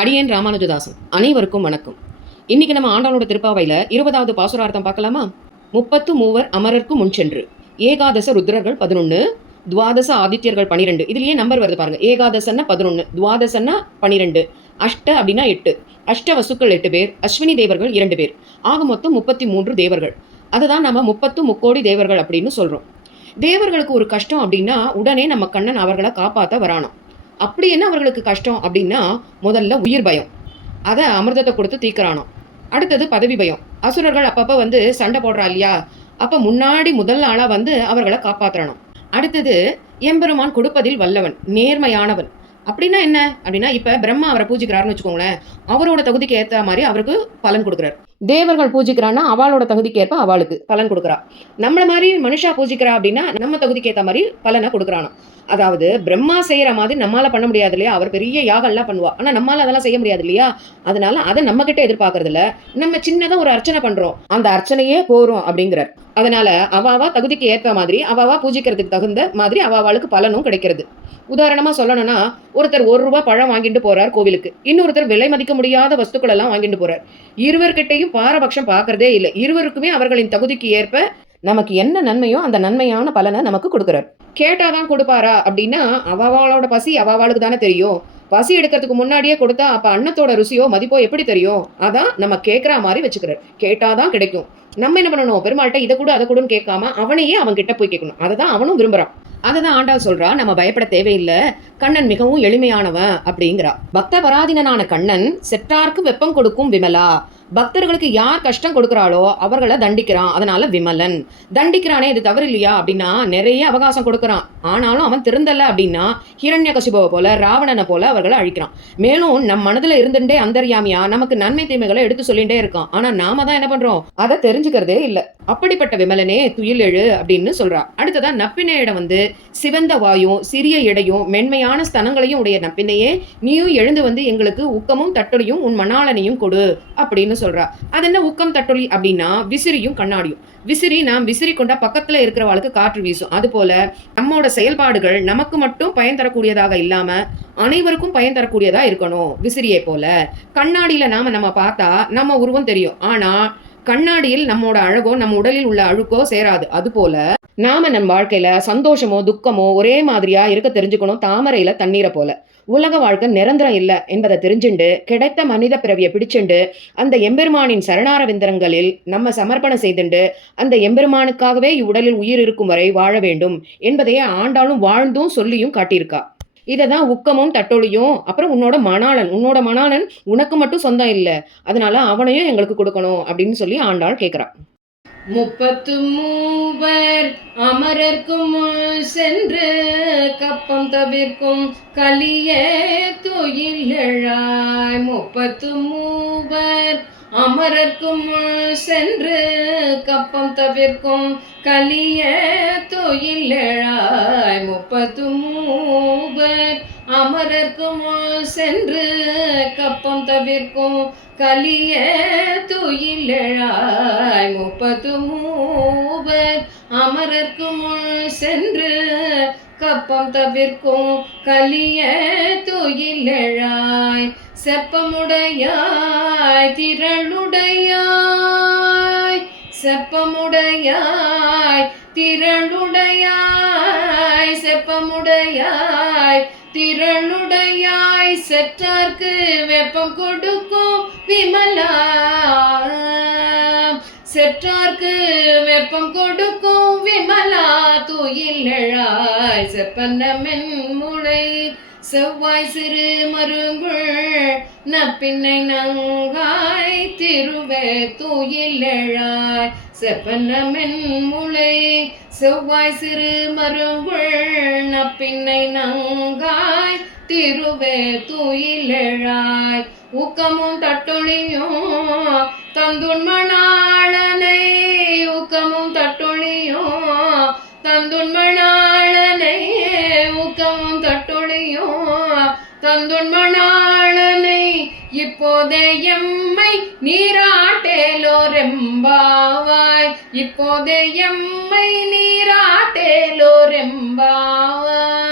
அடியேன் ராமானுஜதாசன். அனைவருக்கும் வணக்கம். இன்னைக்கு நம்ம ஆண்டாளோட திருப்பாவையில 20வது பாசுரார்த்தம் பார்க்கலாமா? 30 மூவர் அமரர்க்கு முன்சென்று, ஏகாதச ருத்ரர்கள் 11, துவாதச ஆதித்யர்கள் 12. இதுலயே நம்பர் வருது பாருங்க. ஏகாதசன்னா 11, துவாதசன்னா 12, அஷ்ட அப்படின்னா 8, அஷ்ட வசுக்கள் 8 பேர், அஸ்வினி தேவர்கள் 2 பேர், ஆக மொத்தம் 33 தேவர்கள். அதுதான் நம்ம 30 முக்கோடி தேவர்கள் அப்படின்னு சொல்றோம். தேவர்களுக்கு ஒரு கஷ்டம் அப்படின்னா உடனே நம்ம கண்ணன் அவர்களை காப்பாற்ற வரானாம். அப்படி என்ன அவர்களுக்கு கஷ்டம் அப்படின்னா, முதல்ல உயிர் பயம், அதை அமிர்தத்தை கொடுத்து தீர்க்கிறானோ. அடுத்தது பதவி பயம். அசுரர்கள் அப்பப்போ சண்டை போடுறா இல்லையா, அப்போ முன்னாடி முதல் ஆளாக அவர்களை காப்பாற்றுறானோ. அடுத்தது எம்பெருமான் கொடுப்பதில் வல்லவன், நேர்மையானவன். அப்படின்னா என்ன அப்படின்னா, இப்போ பிரம்மா அவரை பூஜிக்கிறாருன்னு வச்சுக்கோங்களேன், அவரோட தகுதிக்கு ஏற்ற மாதிரி அவருக்கு பலன் கொடுக்குறாரு. தேவர்கள் பூஜிக்கிறான்னா அவளோட தகுதிக்கு ஏற்ப அவளுக்கு பலன் கொடுக்குறா. நம்மள மாதிரி மனுஷா பூஜிக்கிறா அப்படின்னா நம்ம தகுதிக்கு ஏற்ற மாதிரி பலனை கொடுக்குறானோ. அதாவது பிரம்மா செய்யற மாதிரி நம்மளால பண்ண முடியாது இல்லையா, அவர் பெரிய யாகம் எல்லாம் பண்ணுவா, ஆனா நம்மளால அதெல்லாம் செய்ய முடியாது இல்லையா. அதனால அதை நம்ம கிட்ட எதிர்பார்க்கறது இல்ல, நம்ம சின்னதா ஒரு அர்ச்சனை பண்றோம், அந்த அர்ச்சனையே போறோம் அப்படிங்கிறார். அதனால அவாவா தகுதிக்கு ஏற்ற மாதிரி அவாவா பூஜிக்கிறதுக்கு தகுந்த மாதிரி அவாவாளுக்கு பலனும் கிடைக்கிறது. உதாரணமா சொல்லணும்னா, ஒருத்தர் 1 ரூபாய் பழம் வாங்கிட்டு போறார் கோவிலுக்கு, இன்னொருத்தர் விலை மதிக்க முடியாத வஸ்துக்கள் எல்லாம் வாங்கிட்டு போறார். இருவர்கிட்டையும் பாரபட்சம் பார்க்கறதே இல்லை, இருவருக்குமே அவர்களின் தகுதிக்கு ஏற்ப நமக்கு என்ன நன்மையோ அந்த நன்மையான பலனை நமக்கு கொடுக்குறார். கேட்டாதான் கொடுப்பாரா அப்படின்னா, அவாவாளோட பசி அவாவாளுக்கு தானே தெரியும். பசி எடுக்கிறதுக்கு முன்னாடியே கொடுத்தா அப்ப அன்னத்தோட ருசியோ மதிப்போ எப்படி தெரியும்? அதான் நம்ம கேட்குற மாதிரி வச்சுக்கிறார். கேட்டாதான் கிடைக்கும். நம்ம என்ன பண்ணணும், பெருமாள்கிட்ட இதை கூட அதை கூடன்னு கேட்காம அவனையே அவன் கிட்ட போய் கேட்கணும். அதை தான் அவனும் விரும்புறான். அதை தான் ஆண்டாள் சொல்றா, நம்ம பயப்பட தேவையில்லை, கண்ணன் மிகவும் எளிமையானவன் அப்படிங்கிறா. பக்த பராதீனனான கண்ணன் செற்றார்க்கு வெப்பம் கொடுக்கும் விமலா. பக்தர்களுக்கு யார் கஷ்டம் கொடுக்குறாளோ அவர்களை தண்டிக்கிறான், அதனால விமலன். தண்டிக்கிறானே, இது தவறு இல்லையா அப்படின்னா, நிறைய அவகாசம் கொடுக்குறான், ஆனாலும் அவன் திருந்தல அப்படின்னா ஹிரண்யகசிபுவை போல ராவணனை போல அவர்களை அழிக்கிறான். மேலும் நம் மனதுல இருந்துட்டே அந்தர்யாமியா நமக்கு நன்மை தீமைகளை எடுத்து சொல்லிட்டே இருக்கான். ஆனா நாம தான் என்ன பண்றோம், அதை தெரிஞ்சுக்கிறதே இல்லை. அப்படிப்பட்ட விமலனே துயில் எழு அப்படின்னு சொல்றா. அடுத்ததான் நப்பினையிடம் சிவந்த வாயும் சிறிய எடையும் மென்மையான ஸ்தனங்களையும் உடைய நப்பினையே, நீயும் எழுந்து எங்களுக்கு உக்கமும் தட்டொலியும் உன் மணாளனையும் கொடு அப்படின்னு சொல்றா. அது என்ன உக்கம் தட்டொலி அப்படின்னா, விசிறியும் கண்ணாடியும். விசிறி நாம் விசிறி கொண்டா பக்கத்துல இருக்கிறவளுக்கு காற்று வீசும். அது போல நம்மோட செயல்பாடுகள் நமக்கு மட்டும் பயன் தரக்கூடியதாக இல்லாம அனைவருக்கும் பயன் தரக்கூடியதா இருக்கணும். விசிறியை போல கண்ணாடியில நம்ம பார்த்தா நம்ம உருவம் தெரியும், ஆனா கண்ணாடியில் நம்மோட அழகோ நம்ம உடலில் உள்ள அழுக்கோ சேராது. அது போல நாம நம் வாழ்க்கையில சந்தோஷமோ துக்கமோ ஒரே மாதிரியா இருக்க தெரிஞ்சுக்கணும். தாமரையில தண்ணீரை போல உலக வாழ்க்கை நிரந்தரம் இல்லை என்பதை தெரிஞ்சுண்டு கிடைத்த மனித பிறவியை பிடிச்சுண்டு அந்த எம்பெருமானின் சரணார விந்தரங்களில் நம்ம சமர்ப்பணம் செய்துண்டு அந்த எம்பெருமானுக்காகவே இவ்வுடலில் உயிர் இருக்கும் வரை வாழ வேண்டும் என்பதையே ஆண்டாலும் வாழ்ந்தும் சொல்லியும் காட்டியிருக்கா. இதை தான் உக்கமும் தட்டொலியும். அப்புறம் உன்னோட மணாளன் உனக்கு மட்டும் சொந்தம் இல்லை, அதனால அவனையும் எங்களுக்கு கொடுக்கணும் அப்படின்னு சொல்லி ஆண்டாள் கேட்கிறா. 30 மூவர் அமரர்க்கும் சென்று கப்பம் தவிர்க்கும் கலிய துயில் எழாய். 30 மூவர் அமரர்க்கும் சென்று கப்பம் தவிர்க்கும் கலிய துயில் எழாய். 30 மூவர் அமரர்க்கும் சென்று கப்பம் தவிர்க்கும் கலிய துயில் எழாய். 30 மூவர் அமரர்க்கும் சென்று கப்பம் தவிர்க்கும் கலிய துயில் எழாய். செப்பமுடையாய் திரளுடையாய், செப்பமுடையாய் திரளுடையாய், செப்பமுடையாய் திரளுடையாய், செற்றார்க்கு வெப்பம் கொடுக்கும் விமலா. செற்றார்க்கு வெப்பம் கொடுக்கும் விமலா துயில் எழாய். செப்பன்ன மென்முளை செவ்வாய் சிறு மருங்குள் நப்பின்னை நங்காய் திருவே துயில் எழாய். செப்பன்ன மென்முளை செவ்வாய் சிறு மருங்குள் நப்பின்னை நங்காய் திருவே துயில் எழாய். ஊக்கமும் தட்டொலியும் தந்துன் மணாளனை, ஊக்கமும் தட்டொலியும் தந்துன் மணாளனை, ஊக்கமும் தட்டொலியும் தந்துன் மணாளனை, இப்போதே எம்மை நீராட்டேலோரெம்பாவாய். இப்போதே எம்மை நீராட்டேலோரெம்பாவாய்.